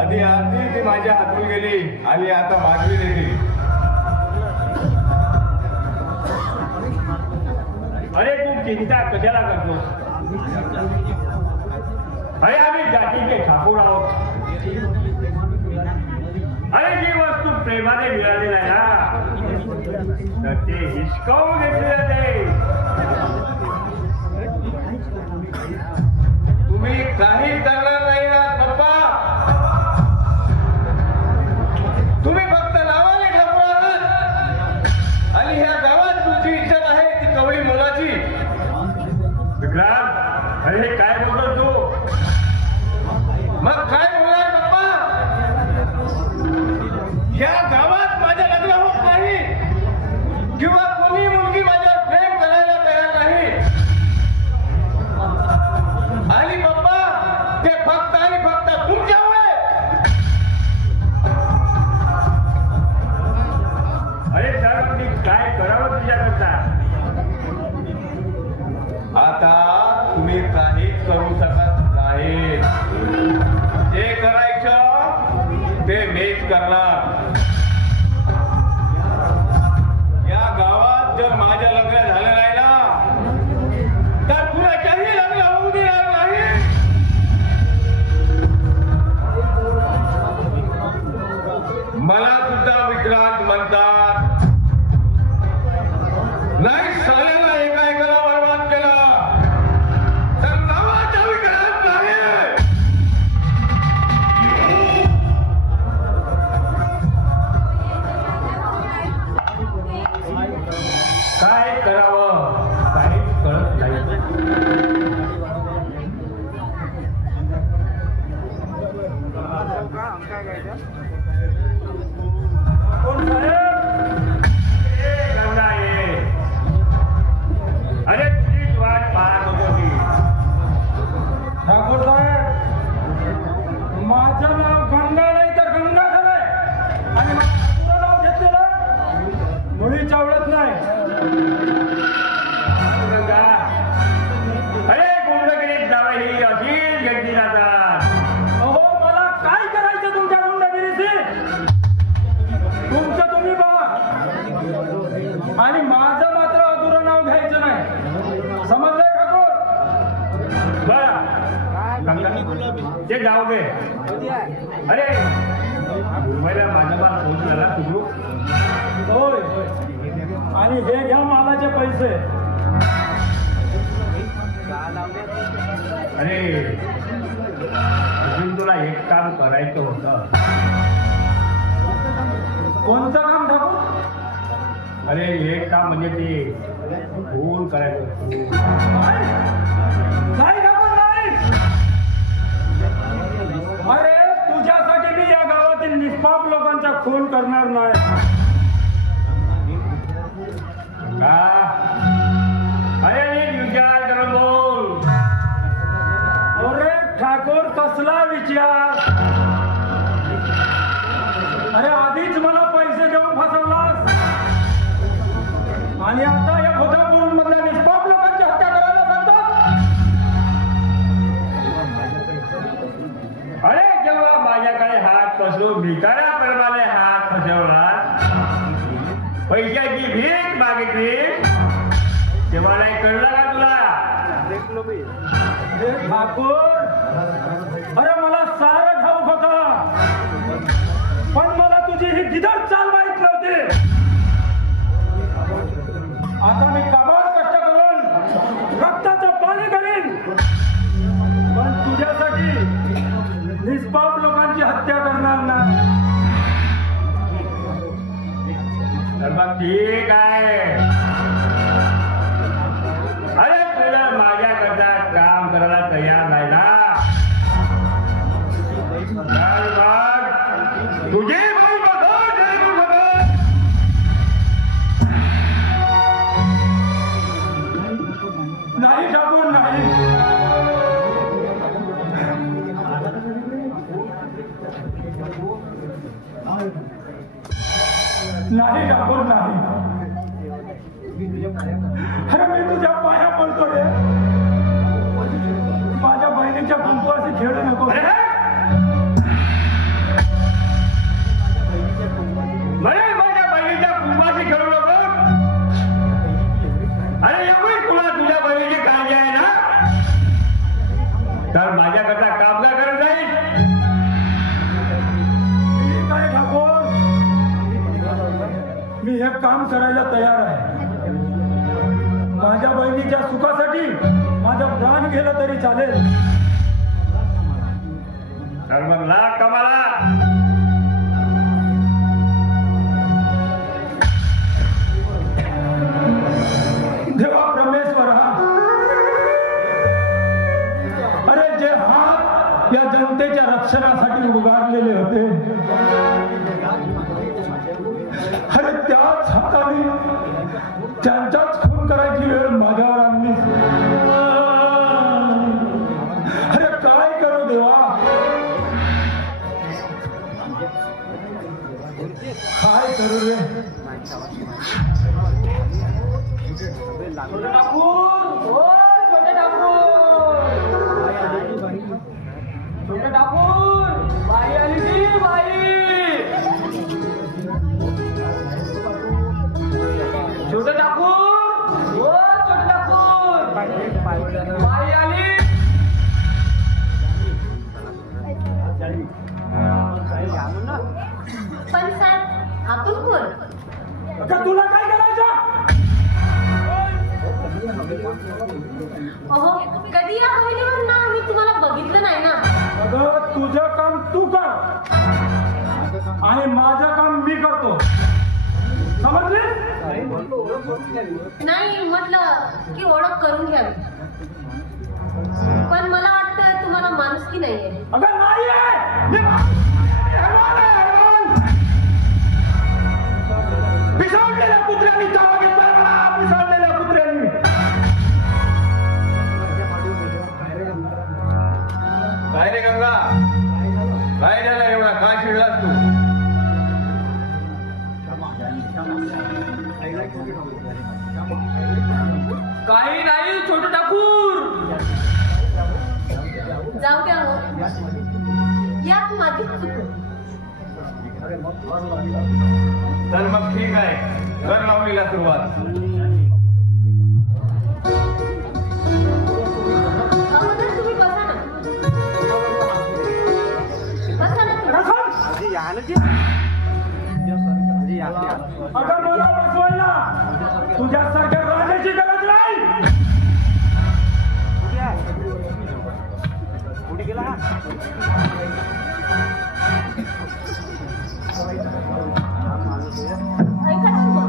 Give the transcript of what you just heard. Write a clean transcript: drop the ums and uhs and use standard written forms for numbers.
आधी आधी ती माझ्या हातून गेली आणि आता मागवी गेली. अरे तू चिंता कशाला करतो? अरे आम्ही जातीचे ठाकूर आहोत. अरे जी वस्तू प्रेमाने मिळालेली आहे ना तर ते हिसकावून घेतले जाते. तुम्ही काही करणार नाही ना पप्पा. तुम्ही फक्त नावाने ठाकूर आहात आणि ह्या गावात तुमची इज्जत आहे ती कवळी मुलाची. विक्रांत, अरे हे काय बोलतो तू? मग काय बोलणार पप्पा? या गावात माझ्या लग्न होत नाही किंवा कोणी मुलगी माझ्यावर प्रेम करायला तयार नाही. आणि पप्पा ते फक्त आणि फक्त तुमच्यामुळे. अरे सर, मी काय करावं तुझ्याकरता? आता तुम्ही काहीच करू शकत नाही. जे करायचं ते मीच करणार. या गावात जर माझं लग्न झालं नाही ना तर कुणाच्याही लग्न होऊ देणार नाही. मला सुद्धा विक्रांत म्हणतात. नाही साल्याला एका एकाला बरबाद केला तर नावाचा विक्रांत नाही. काय करावं काहीच कळत नाही. कोण साहेब? ए गंगा ये. अरे तुझीच वाट पाहत होतो मी. ठाकूर साहेब, माझं नाव गंगा नाही तर गंगाधर आहे आणि माझं नाव घेतलेलं मुळीच आवडत नाही. गंगा, अरे गुंडगिरीत जावं ही अशीच घेतली जातात. अहो, मला काय करायचं तुमच्या गुंडगिरीशी? तुमचं तुम्ही बघा आणि माझं मात्र अधुरं नाव घ्यायचं नाही. समजलंय ठाकूर? बरं, ते जाऊ दे. अरे मुंबईला माझा माल फोन झाला तुझू. होय, आणि हे घ्या मालाचे पैसे. अरे अजून तुला एक काम करायचं होतं. कोणतं काम ठाकूर? अरे एक काम म्हणजे ते फोन करायचं होतं. नाही ठाकूर, नाही. अरे तुझ्यासाठी मी या गावातील निष्पाप लोकांचा खून करणार नाही. का? अरे नीट विचार करून बोल. अरे ठाकूर, कसला विचार? अरे आधीच मला पैसे देऊन फसवलास आणि आता या भोजापूर मधल्या निष्पाप लोकांची हत्या करायला सांगतात. अरे जेव्हा माझ्याकडे हात पसरून भिकाऱ्याप्रमाणे हात फसवला, पैशाची भीक मागितली, तेव्हा नाही कळलं का तुला? हे ठाकूर, अरे मला सारं ठाऊक होतं, पण मला तुझी ही गिधड चाल माहित नव्हती. आता मी काबाड कष्ट करून रक्ताचं पाणी करीन, पण तुझ्यासाठी निष्पाप लोकांची हत्या करणार नाही. तर मग ठीक आहे. अरे तुला माझ्याकरता काम करायला तयार नाही ना? तर मग तुझे नाही ठाकूर, नाही. नाही ठाकूर, नाही. अरे मी तुझ्या पाया पडतो रे. माझ्या बहिणीच्या कुंकवाशी खेळू नको. अरे म्हणे माझ्या बहिणीच्या कुंकवाशी खेळू नको. अरे एवढी तुला तुझ्या बहिणीची काळजी आहे ना, तर माझ्याकरता कामगा करत जाईल. काय ठाकूर, मी हे काम करायला तयार आहे. माझ्या बहिणीच्या सुखासाठी माझा प्राण गेला तरी चालेल. तर मग लाग कमाला. देवा परमेश्वरा, अरे जे हात या जनतेच्या रक्षणासाठी उगारलेले होते, अरे त्याच हाताने त्यांचाच खून करायची वेळ माझ्यावर आणली. अरे काय करू देवा, काय करू रे. छोटे ठाकूर, बाई आली ती बाई. छोटे ठाकूर, ओ छोटे ठाकूर, बाई आली. पण साहेब, आपण कोण? का तुला काय करायचं? अहो, कधी या बहिणीवर ना मी तुम्हाला बघितलं नाही ना. अगं, तुझं काम तू कर आणि माझं काम मी करतो, समजले? नाही म्हटलं की ओळख करून घ्यावी, पण मला वाटतं तुम्हाला माणुसकी नाहीये. अगं नाही आहे. पिसाळलेल्या कुत्र्यांनी चावा घेतला मला, पिसाळलेल्या कुत्र्यांनी. काय रे गंगा, काय झालं एवढा, काय शिरलास तू? काही नाही छोटे ठाकूर. जाऊ द्या हो, यात माझी चूक. तर मग ठीक आहे, कर लावणीला सुरुवात. अगोदर तुम्ही बसा ना. बसा ना तुम्ही. अगं मला बसवायला तुझ्यासारख्या राजाची गरज नाही. ऐका ना मग.